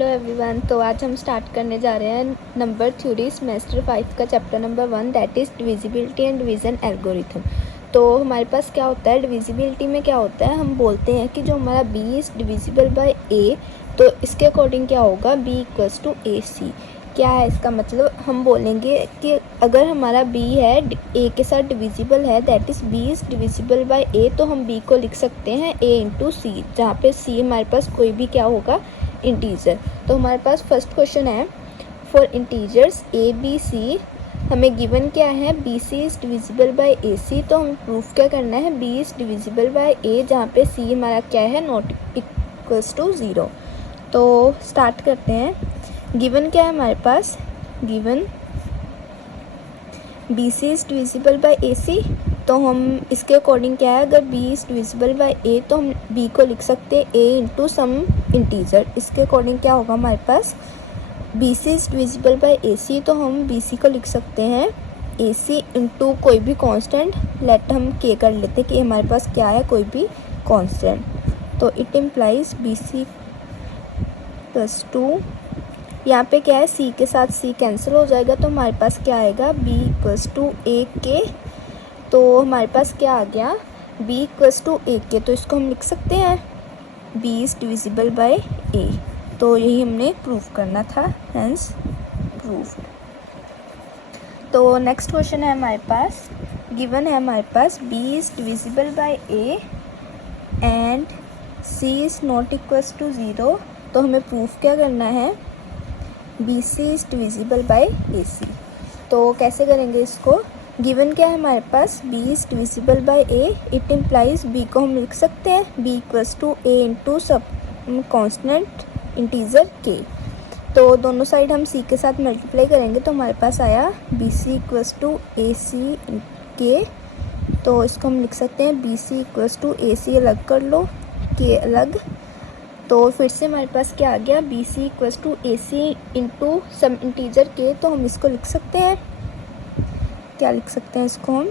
Hello everyone. तो आज हम स्टार्ट करने जा रहे हैं नंबर थ्योरी सेमेस्टर 5 का chapter number 1 that is divisibility and division algorithm. तो हमारे पास क्या होता है, डिविजिबिलिटी में क्या होता है, हम बोलते हैं कि जो हमारा b is divisible by a, तो इसके अकॉर्डिंग क्या होगा, b इक्वल्स टू ए सी। क्या है इसका मतलब, हम बोलेंगे कि अगर हमारा b है a के साथ डिविजिबल है that is b is divisible by a, तो हम b को लिख सकते हैं a इंटू सी, जहाँ पे c हमारे पास कोई भी क्या होगा, इंटीजर। तो हमारे पास फर्स्ट क्वेश्चन है for integers A B C, हमें गिवन क्या है, B C is divisible by A C. तो हमें प्रूफ क्या करना है, B is divisible by A, जहाँ पे सी हमारा क्या है, नॉट इक्वल्स टू 0। तो स्टार्ट करते हैं। गिवन क्या है हमारे पास, given B C is divisible by A C, तो हम इसके अकॉर्डिंग क्या है, अगर b is divisible by a तो हम b को लिख सकते हैं a इंटू सम इंटीजर। इसके अकॉर्डिंग क्या होगा हमारे पास, B C is divisible by A C, तो हम बी सी को लिख सकते हैं ए सी इंटू कोई भी कांस्टेंट, लेट हम k कर लेते हैं कि हमारे पास क्या है, कोई भी कांस्टेंट। तो it implies B C plus 2, यहाँ पे क्या है, c के साथ c कैंसिल हो जाएगा, तो हमारे पास क्या आएगा, b इक्वल्स टू ए के। तो हमारे पास क्या आ गया, b इक्वल्स टू ए के, तो इसको हम लिख सकते हैं b is divisible by a। तो यही हमने प्रूफ करना था, हेंस प्रूफ्ड। तो नेक्स्ट क्वेश्चन है हमारे पास, गिवन है हमारे पास b is divisible by a and c is not equals to 0। तो हमें प्रूफ क्या करना है, B C is divisible by A C. तो कैसे करेंगे इसको, गिवन क्या है हमारे पास, b is divisible by a, it implies b को हम लिख सकते हैं b equals to a into सब कॉन्स्टेंट इंटीजर k। तो दोनों साइड हम c के साथ मल्टीप्लाई करेंगे, तो हमारे पास आया B C equals to A सी के। तो इसको हम लिख सकते हैं B C equals to A सी, अलग कर लो, k अलग। तो फिर से हमारे पास क्या आ गया, B C equals to A C into some integer K. तो हम इसको लिख सकते हैं, क्या लिख सकते हैं इसको हम,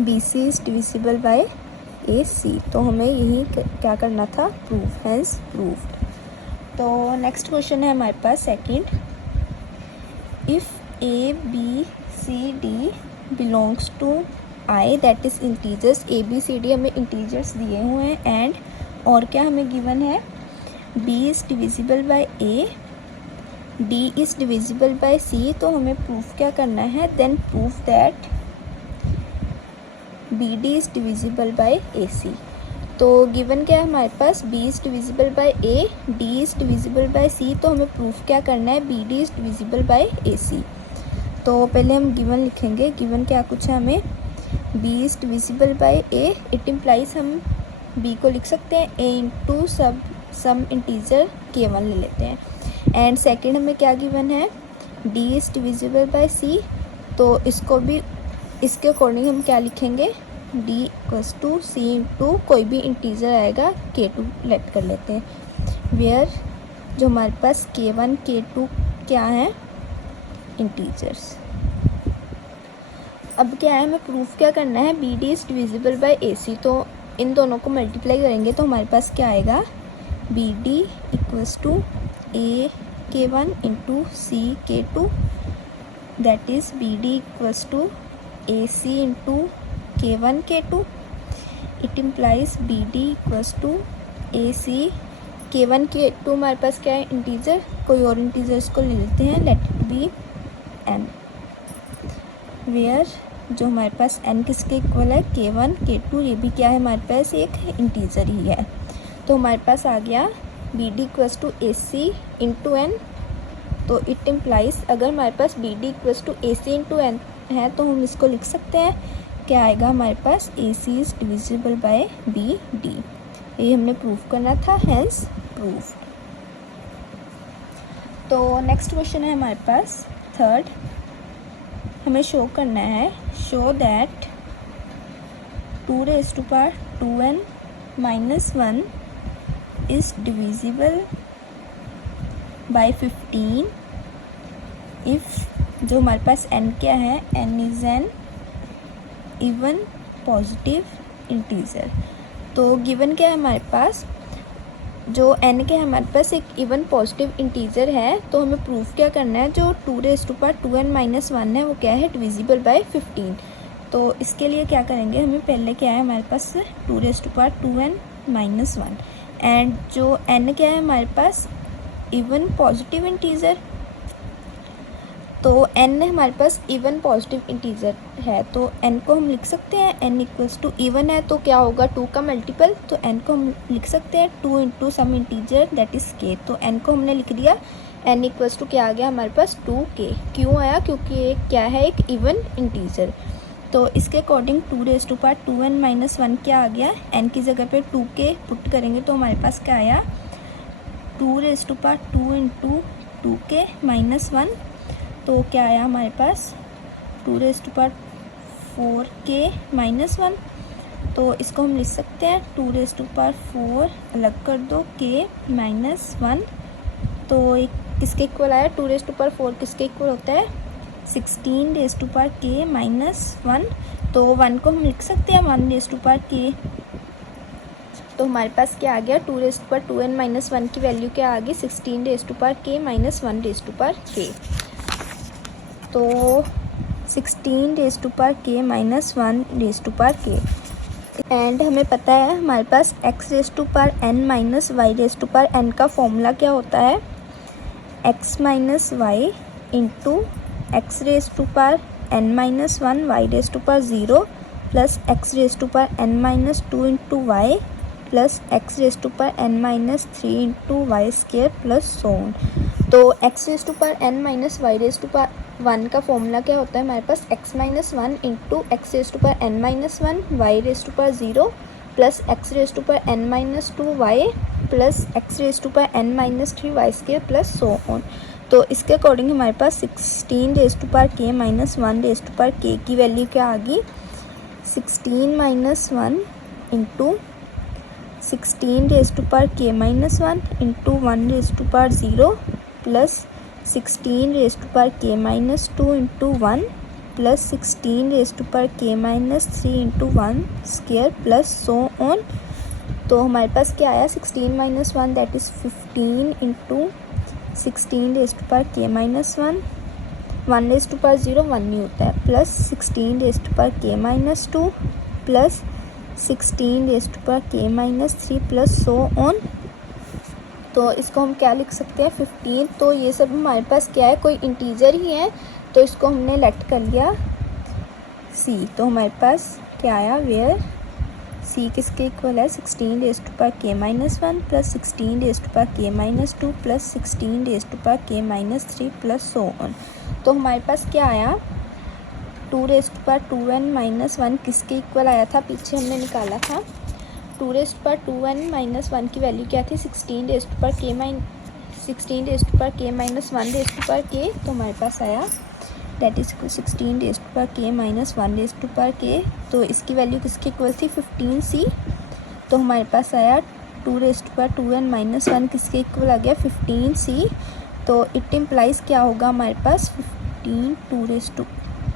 B C is divisible by A C. तो हमें यही क्या करना था, प्रूफ, हेंस प्रूफ्ड। तो नेक्स्ट क्वेश्चन है हमारे पास second, if A B C D belongs to I that is integers, A B C D हमें इंटीजर्स दिए हुए हैं, एंड और क्या हमें गिवन है, b is divisible by a, d is divisible by c। तो हमें प्रूफ क्या करना है, then proof that bd is divisible by ac। तो गिवन क्या है हमारे पास, b is divisible by a, d is divisible by c। तो हमें प्रूफ क्या करना है, bd is divisible by ac। तो पहले हम गिवन लिखेंगे, गिवन क्या कुछ है हमें, b is divisible by a, it implies हम b को लिख सकते हैं a into some integer k1 ले लेते हैं। एंड सेकंड हमें क्या गिवन है, d is divisible by c। तो इसको भी इसके अकॉर्डिंग हम क्या लिखेंगे, d equals to c into कोई भी इंटीजर आएगा k2 लेट कर लेते हैं, वेयर जो हमारे पास k1 k2 क्या है, इंटीजर्स। अब क्या है, हमें प्रूफ क्या करना है, bd is divisible by ac। तो इन दोनों को मल्टीप्लाई करेंगे तो हमारे पास क्या आएगा, bd equals to a k1 into c k2, that is bd equals to ac into k1 k2। It implies bd equals to ac k1 k2, हमारे पास क्या है, इंटीजर, कोई और इंटीजर्स को ले लेते हैं, लेट बी n, वेयर जो हमारे पास n किसके इक्वल है, k1 k2, ये भी क्या है हमारे पास, एक इंटीजर ही है। तो हमारे पास आ गया bd equals to A C into N. तो इट इम्प्लाइज अगर हमारे पास bd equals to A C into N है, तो हम इसको लिख सकते हैं, क्या आएगा हमारे पास, A C is divisible by B D. ये हमने प्रूफ करना था, हेंस प्रूफ। तो नेक्स्ट क्वेश्चन है हमारे पास थर्ड, हमें शो करना है, show that 2 raised to power 2n minus 1 is divisible by 15 if जो हमारे पास n क्या है, n is an even positive integer. तो गिवन क्या है हमारे पास, जो n के हमारे पास एक इवन पॉजिटिव इंटीजर है, तो हमें प्रूफ क्या करना है, जो 2^2n-1 है वो क्या है, डिविजिबल बाय 15। तो इसके लिए क्या करेंगे, हमें पहले क्या है हमारे पास 2^2n-1 एंड जो n क्या है हमारे पास इवन पॉजिटिव इंटीजर, तो n हमारे पास इवन पॉजिटिव इंटीजर है, तो n को हम लिख सकते हैं, n इक्वल्स टू इवन है तो क्या होगा 2 का मल्टीपल, तो n को हम लिख सकते हैं 2 into some integer that is k। तो n को हमने लिख दिया, n इक्वल्स टू क्या आ गया हमारे पास 2k। क्यों आया, क्योंकि ये क्या है, एक इवन इंटीजर। तो इसके अकॉर्डिंग 2^2n-1 क्या आ गया, n की जगह पे 2k पुट करेंगे तो हमारे पास क्या आया 2^2 इंटू 2k माइनस 1, तो क्या आया हमारे पास 2^4k माइनस 1। तो इसको हम लिख सकते हैं 2^4 अलग कर दो k माइनस 1, तो एक किसके इक्वल आया, 2^4 किसके इक्वल होता है 16k माइनस 1, तो 1 को हम लिख सकते हैं 1k। तो हमारे पास क्या आ गया 2^2n-1 की वैल्यू क्या आ गई 16k माइनस 1k। तो 16k माइनस 1k एंड हमें पता है हमारे पास x⁻n माइनस y⁻n का फॉर्मूला क्या होता है, x minus Y into x⁻n-1 y⁻0 plus x⁻n-2 into Y plus x⁻n-3 into Y square plus so on. तो x⁻n-y⁻1 का फॉर्मूला क्या होता है हमारे पास, x-1 into x⁻n-1 y⁻0 plus x⁻n-2 Y plus x⁻n-3 Y square plus so on. तो इसके according हमारे पास 16k माइनस 1k की वैल्यू क्या आ गई 16 minus 1 into 16k minus 1 into 1/0 plus 16k minus 2 into 1 plus 16k minus 3 into 1 square plus so on. तो हमारे पास क्या आया 16 minus 1 that is 15 into 16k minus 1 1/0 1 नहीं होता है plus 16k minus 2 plus 16k minus 3 plus so on. तो इसको हम क्या लिख सकते हैं 15। तो ये सब हमारे पास क्या है, कोई इंटीजर ही है, तो इसको हमने लेट कर लिया c। तो हमारे पास क्या आया, वेयर c किसके इक्वल है 16k minus 1 plus 16k minus 2 plus 16k minus 3 plus so on. तो हमारे पास क्या आया 2^2n-1 किसके इक्वल आया था, पीछे हमने निकाला था 2^2n-1 की वैल्यू क्या थी 16k माइनस 1k। तो हमारे पास आया that is 16k minus 1k। तो इसकी वैल्यू किसके इक्वल थी 15c। तो हमारे पास आया 2^2n-1 किसके इक्वल आ गया 15c। तो इट इम्प्लाइज क्या होगा हमारे पास 15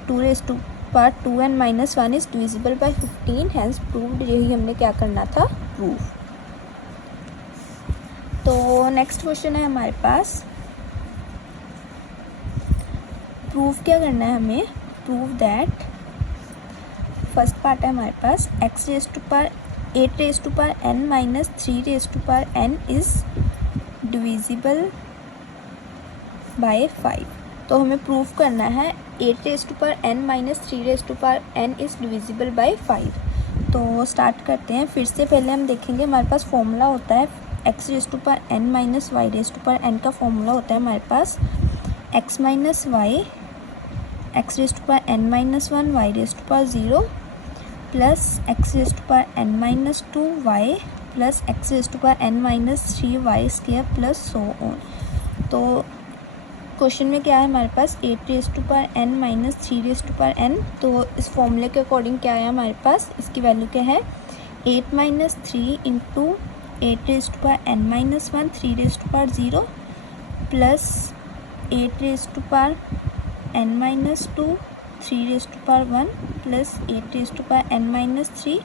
2^2n-1 is divisible by 15 hence proved. यही हमने क्या करना था प्रूफ। तो नेक्स्ट क्वेश्चन है हमारे पास, प्रूफ क्या करना है हमें, प्रूव दैट फर्स्ट पार्ट है हमारे पास x⁻8n minus 3n is divisible bye 5। तो हमें प्रूफ करना है 8n minus 3n is divisible bye 5। तो स्टार्ट करते हैं। फिर से पहले हम देखेंगे हमारे पास फॉर्मूला होता है x⁻n माइनस y⁻n का फॉर्मूला होता है हमारे पास x minus Y x⁻n-1 y⁻0 plus x⁻n-2y plus x⁻n-3 Y square plus so on. तो क्वेश्चन में क्या है हमारे पास 8n माइनस 3n। तो इस फॉर्मूले के अकॉर्डिंग क्या है हमारे पास, इसकी वैल्यू क्या है 8 minus 3 into 8n-1 3/0 plus 8n-2 3/1 plus 8n-3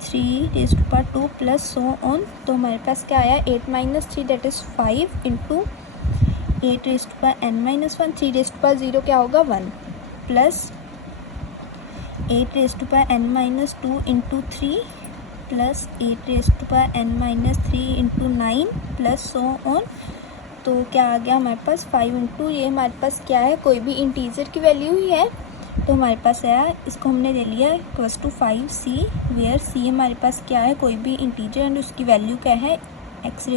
3^2 plus so on. तो हमारे पास क्या आया 8 - 3 दैट इज़ 5 इंटू 8^n-1 3^0 क्या होगा 1 plus 8^n-2 into 3 plus 8^n-3 into 9 plus so on. तो क्या आ गया हमारे पास 5 इंटू ये हमारे पास क्या है कोई भी इंटीजर की वैल्यू ही है तो हमारे पास आया इसको हमने ले लिया =5c वेयर c हमारे पास क्या है कोई भी इंटीजर एंड उसकी वैल्यू क्या है x^n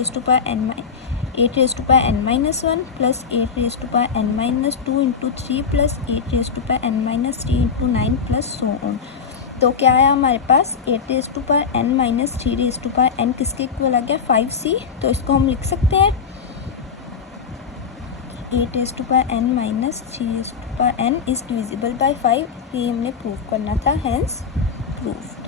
8^n-1 plus 8^n-2 into 3 plus 8^n-3 into 9 plus so on. तो क्या आया हमारे पास 8^n - 3^n किसके इक्वल आ गया 5c। तो इसको हम लिख सकते हैं 8^n - 3^n is divisible bye 5। ये हमने प्रूव करना था, हेंस प्रूफ।